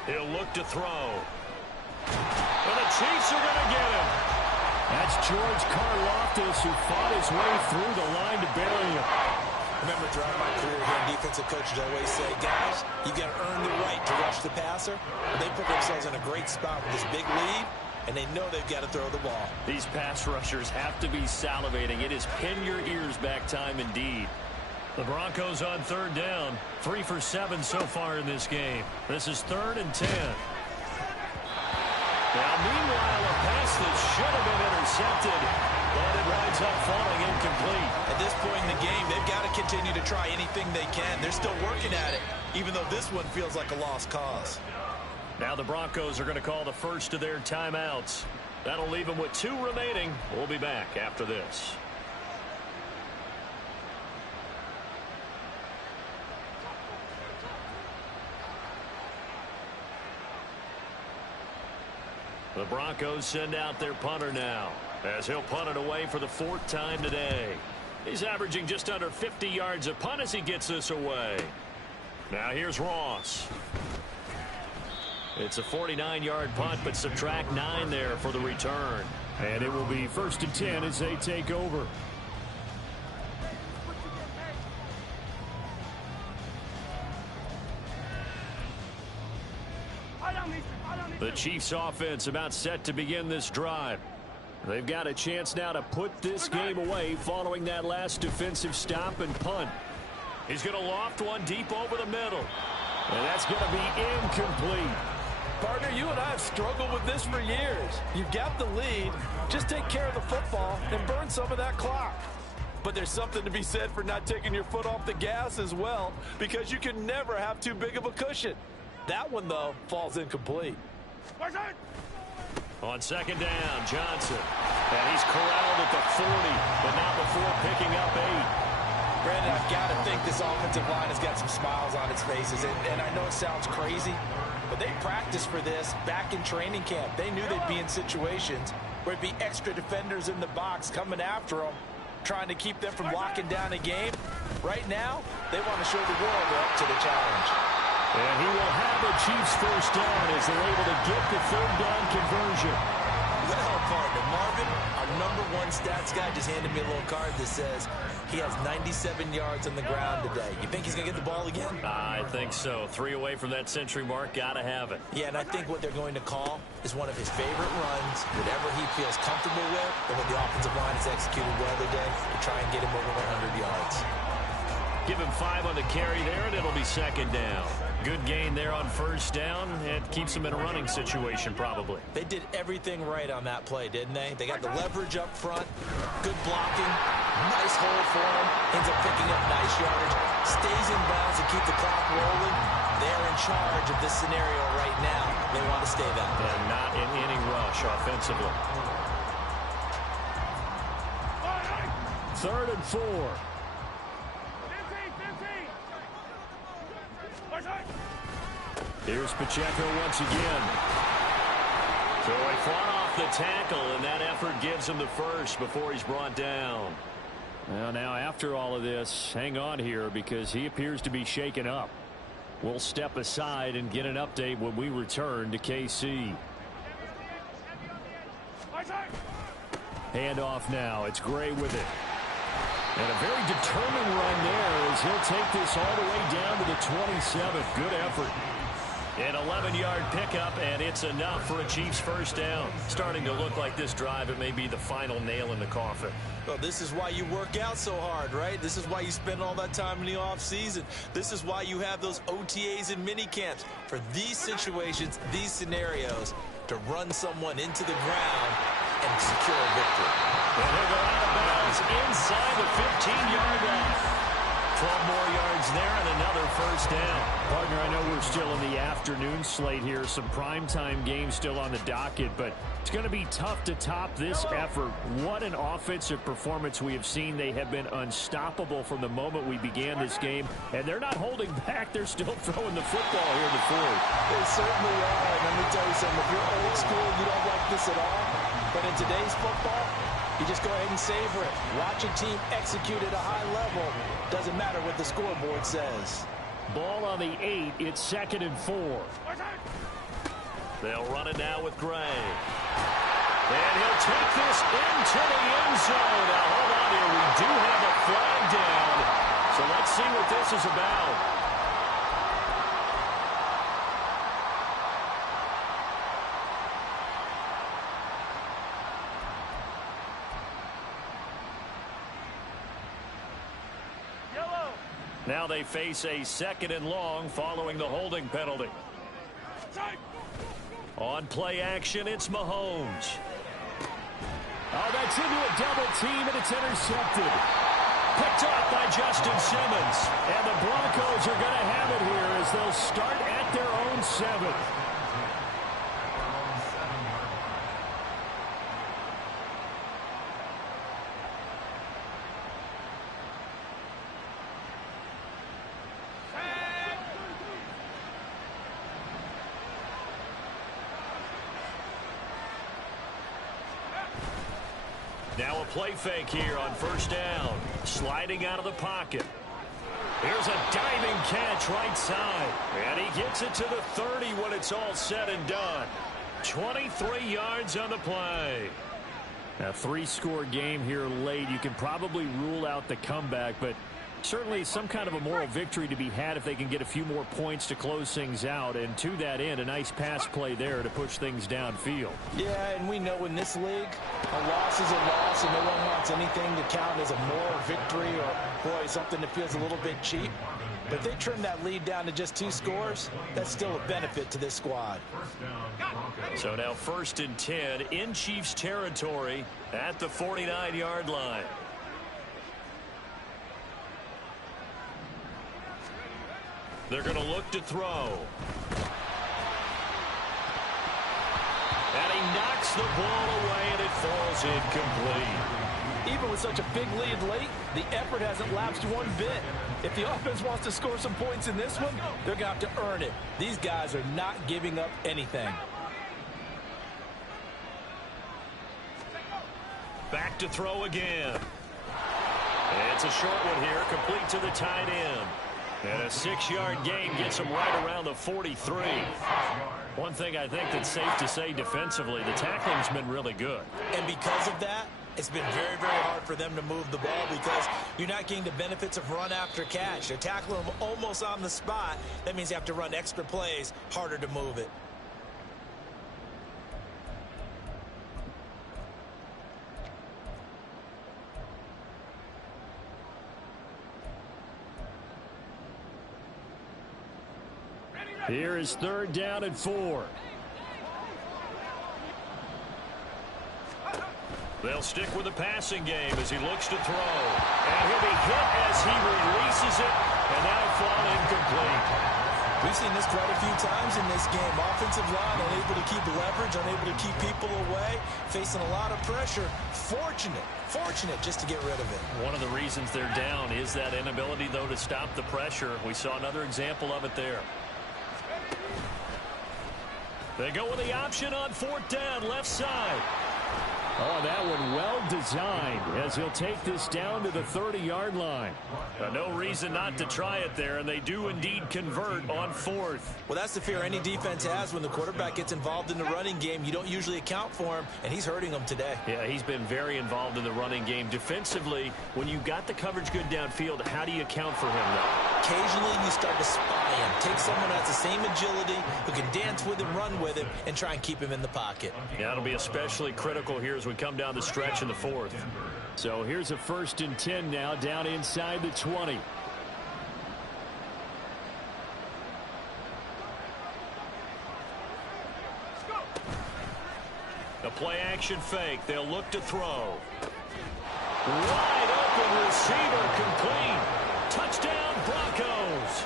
He'll look to throw. And the Chiefs are going to get him. That's George Karlaftis, who fought his way through the line to bury him. Remember, throughout my career here, defensive coaches always say, guys, you got to earn the right to rush the passer. And they put themselves in a great spot with this big lead, and they know they've got to throw the ball. These pass rushers have to be salivating. It is pin your ears back time indeed. The Broncos on 3rd down. 3 for 7 so far in this game. This is 3rd and 10. Now, meanwhile, a pass that should have been intercepted, but it winds up falling incomplete. At this point in the game, they've got to continue to try anything they can. They're still working at it, even though this one feels like a lost cause. Now the Broncos are going to call the first of their timeouts. That'll leave them with 2 remaining. We'll be back after this. The Broncos send out their punter now, as he'll punt it away for the 4th time today. He's averaging just under 50 yards a punt as he gets this away. Now here's Ross. It's a 49-yard punt, but subtract 9 there for the return. And it will be 1st and 10 as they take over. The Chiefs offense about set to begin this drive. They've got a chance now to put this game away following that last defensive stop and punt. He's going to loft one deep over the middle. And that's going to be incomplete. Partner, you and I have struggled with this for years. You've got the lead. Just take care of the football and burn some of that clock. But there's something to be said for not taking your foot off the gas as well, because you can never have too big of a cushion. That one, though, falls incomplete. On 2nd down, Johnson. And he's corralled at the 40, but not before picking up 8. Brandon, I've got to think this offensive line has got some smiles on its faces. And I know it sounds crazy, but they practiced for this back in training camp. They knew they'd be in situations where it'd be extra defenders in the box coming after them, trying to keep them from locking down a game. Right now, they want to show the world they're up to the challenge. And he will have the Chiefs 1st down as they're able to get the 3rd down conversion. Well, partner, Marvin, our #1 stats guy just handed me a little card that says he has 97 yards on the ground today. You think he's going to get the ball again? I think so. 3 away from that century mark. Got to have it. Yeah, and I think what they're going to call is one of his favorite runs, whatever he feels comfortable with, and when the offensive line is executed well today, to try and get him over 100 yards. Give him 5 on the carry there, and it'll be 2nd down. Good gain there on 1st down. It keeps him in a running situation, probably. They did everything right on that play, didn't they? They got the leverage up front, good blocking, nice hole for him, ends up picking up nice yardage, stays in bounds to keep the clock rolling. They're in charge of this scenario right now. They want to stay that way. And not in any rush offensively. 3rd and 4. Here's Pacheco once again. So he fought off the tackle, and that effort gives him the first before he's brought down. Well, now after all of this, hang on here because he appears to be shaken up. We'll step aside and get an update when we return to KC. Handoff now. It's Gray with it. And a very determined run there as he'll take this all the way down to the 27. Good effort. An 11-yard pickup, and it's enough for a Chiefs first down. Starting to look like this drive, it may be the final nail in the coffin. Well, this is why you work out so hard, right? This is why you spend all that time in the offseason. This is why you have those OTAs and mini camps. For these situations, these scenarios, to run someone into the ground and secure a victory. And he'll go out of bounds inside the 15-yard line. 12 more yards there and another first down. Partner, I know we're still in the afternoon slate here. Some primetime games still on the docket, but it's going to be tough to top this effort. What an offensive performance we have seen. They have been unstoppable from the moment we began this game, and they're not holding back. They're still throwing the football here in the 4th. They certainly are. And let me tell you something. If you're old school, you don't like this at all. But in today's football, you just go ahead and savor it. Watch a team execute at a high level. Doesn't matter what the scoreboard says. Ball on the 8. It's 2nd and 4. They'll run it now with Gray. And he'll take this into the end zone. Now, hold on here. We do have a flag down. So let's see what this is about. Now they face a 2nd and long following the holding penalty. On play action, it's Mahomes. Oh, that's into a double team, and it's intercepted. Picked off by Justin Simmons. And the Broncos are going to have it here as they'll start at their own 7. Now a play fake here on 1st down. Sliding out of the pocket. Here's a diving catch right side. And he gets it to the 30 when it's all said and done. 23 yards on the play. A 3-score game here late. You can probably rule out the comeback, but certainly some kind of a moral victory to be had if they can get a few more points to close things out. And to that end, a nice pass play there to push things downfield. Yeah, and we know in this league, a loss is a loss, and no one wants anything to count as a moral victory or, boy, something that feels a little bit cheap. But if they trim that lead down to just 2 scores, that's still a benefit to this squad. So now 1st and 10 in Chiefs territory at the 49-yard line. They're going to look to throw. And he knocks the ball away, and it falls incomplete. Even with such a big lead late, the effort hasn't lapsed one bit. If the offense wants to score some points in this one, they're going to have to earn it. These guys are not giving up anything. Back to throw again. It's a short one here, complete to the tight end. And a 6-yard gain gets him right around the 43. One thing I think that's safe to say defensively, the tackling's been really good. And because of that, it's been very, very hard for them to move the ball because you're not getting the benefits of run after catch. They're tackling them almost on the spot. That means you have to run extra plays, harder to move it. Here is 3rd down and 4. They'll stick with the passing game as he looks to throw. And he'll be hit as he releases it, and that'll fall incomplete. We've seen this quite a few times in this game. Offensive line unable to keep leverage, unable to keep people away, facing a lot of pressure. Fortunate just to get rid of it. One of the reasons they're down is that inability, though, to stop the pressure. We saw another example of it there. They go with the option on 4th down, left side. Oh, that one well designed as he'll take this down to the 30-yard line. No reason not to try it there, and they do indeed convert on 4th. Well, that's the fear any defense has when the quarterback gets involved in the running game. You don't usually account for him, and he's hurting them today. Yeah, he's been very involved in the running game. Defensively, when you got the coverage good downfield, how do you account for him, though? Occasionally, you start to spy him. Take someone who has the same agility, who can dance with him, run with him, and try and keep him in the pocket. Yeah, it'll be especially critical here as we come down the stretch in the 4th. So here's a 1st and 10 now, down inside the 20. The play action fake. They'll look to throw. Wide open receiver complete. Touchdown Broncos.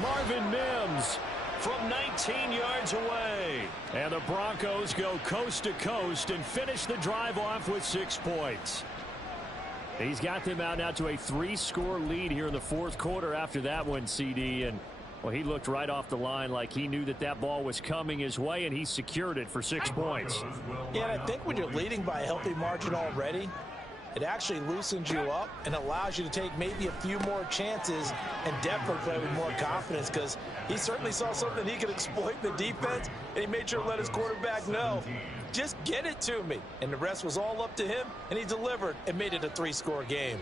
Marvin Mims from 19 yards away. And the Broncos go coast to coast and finish the drive off with 6 points. He's got them out now to a 3-score lead here in the 4th quarter after that one, CD. And, well, he looked right off the line like he knew that that ball was coming his way, and he secured it for 6 points. Yeah, and I think when you're leading by a healthy margin already, it actually loosens you up and allows you to take maybe a few more chances and definitely play with more confidence because he certainly saw something he could exploit in the defense, and he made sure to let his quarterback know, just get it to me. And the rest was all up to him, and he delivered and made it a 3-score game.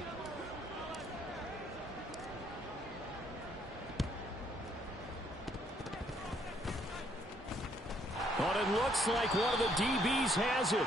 But it looks like one of the DBs has it.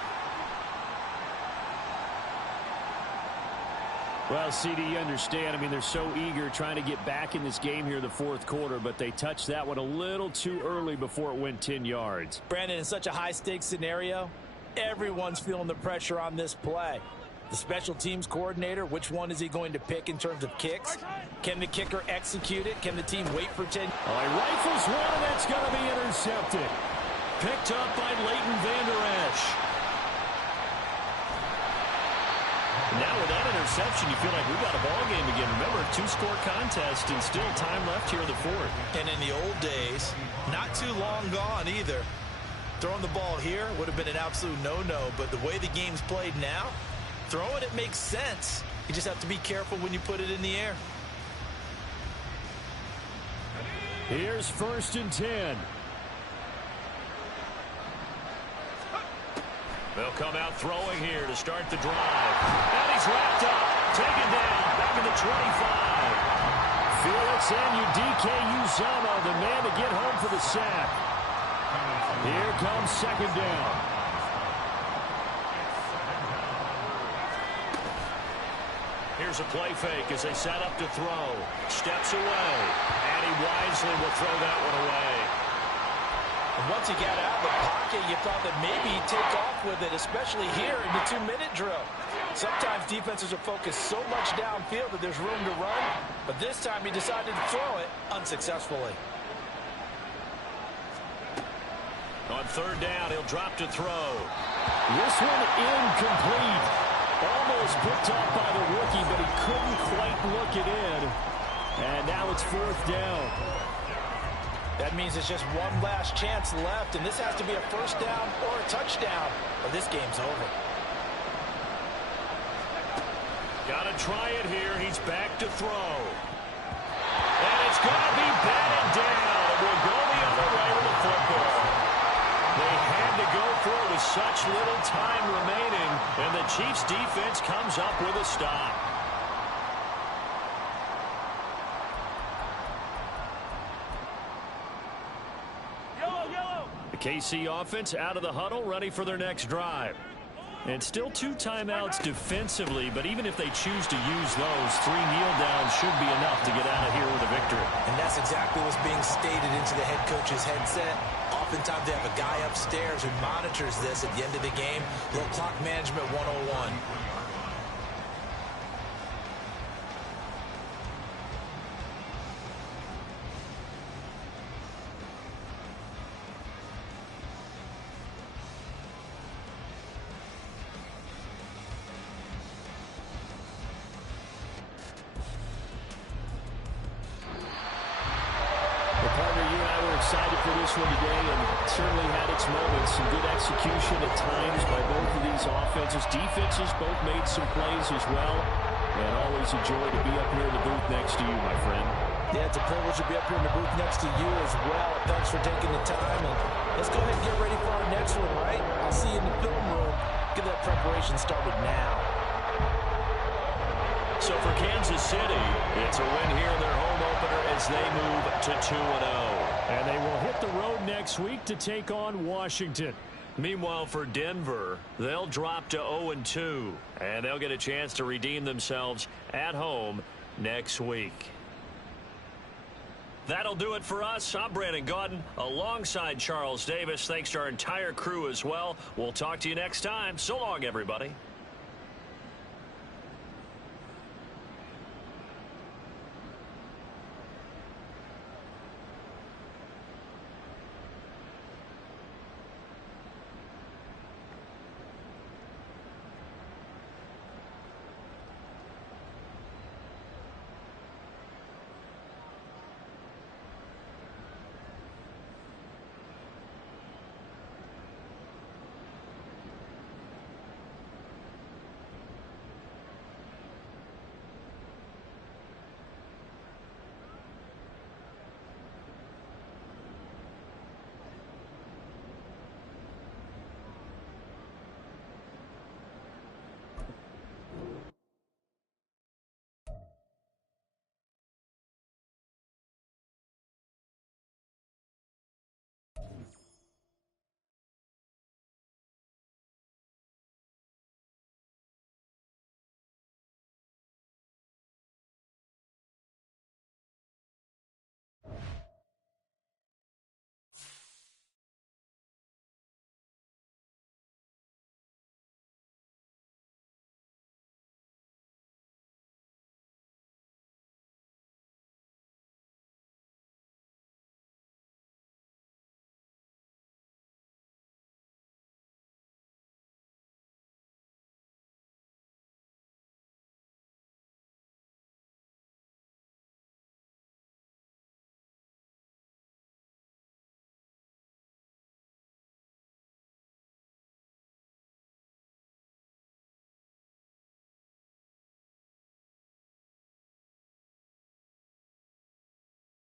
Well, CD, you understand. I mean, they're so eager trying to get back in this game here in the 4th quarter, but they touched that one a little too early before it went 10 yards. Brandon, in such a high-stakes scenario, everyone's feeling the pressure on this play. The special teams coordinator, which one is he going to pick in terms of kicks? Can the kicker execute it? Can the team wait for 10? Oh, he rifles one, and that's going to be intercepted. Picked up by Leighton Vander Esch. Now with that interception, you feel like we got a ball game again. Remember, 2-score contest and still time left here in the 4th. And in the old days, not too long gone either. Throwing the ball here would have been an absolute no-no, but the way the game's played now, throwing it makes sense. You just have to be careful when you put it in the air. Here's 1st and 10. They'll come out throwing here to start the drive. And he's wrapped up, taken down, back in the 25. Felix Anudike-Uzomah, the man to get home for the sack. Here comes 2nd down. Here's a play fake as they set up to throw. Steps away, and he wisely will throw that one away. And once he got out of the pocket, you thought that maybe he'd take off with it, especially here in the 2-minute drill. Sometimes defenses are focused so much downfield that there's room to run, but this time he decided to throw it unsuccessfully. On 3rd down, he'll drop to throw. This one incomplete. Almost picked off by the rookie, but he couldn't quite look it in. And now it's 4th down. That means it's just one last chance left, and this has to be a 1st down or a touchdown, or this game's over. Got to try it here. He's back to throw. going to be batted down. It will go the other way with the football. They had to go for it with such little time remaining, and the Chiefs' defense comes up with a stop. The KC offense out of the huddle, ready for their next drive. And still 2 timeouts defensively, but even if they choose to use those, 3 kneel downs should be enough to get out of here with a victory. And that's exactly what's being stated into the head coach's headset. Oftentimes they have a guy upstairs who monitors this at the end of the game. Little clock management 101. Excited for this one today, and certainly had its moments. Some good execution at times by both of these offenses. Defenses both made some plays as well. And always a joy to be up here in the booth next to you, my friend. Yeah, it's a privilege to be up here in the booth next to you as well. Thanks for taking the time. And let's go ahead and get ready for our next one, right? I'll see you in the film room. Get that preparation started now. So for Kansas City, it's a win here in their home opener as they move to 2-0. And they will hit the road next week to take on Washington. Meanwhile, for Denver, they'll drop to 0-2. And they'll get a chance to redeem themselves at home next week. That'll do it for us. I'm Brandon Gaudin alongside Charles Davis. Thanks to our entire crew as well. We'll talk to you next time. So long, everybody.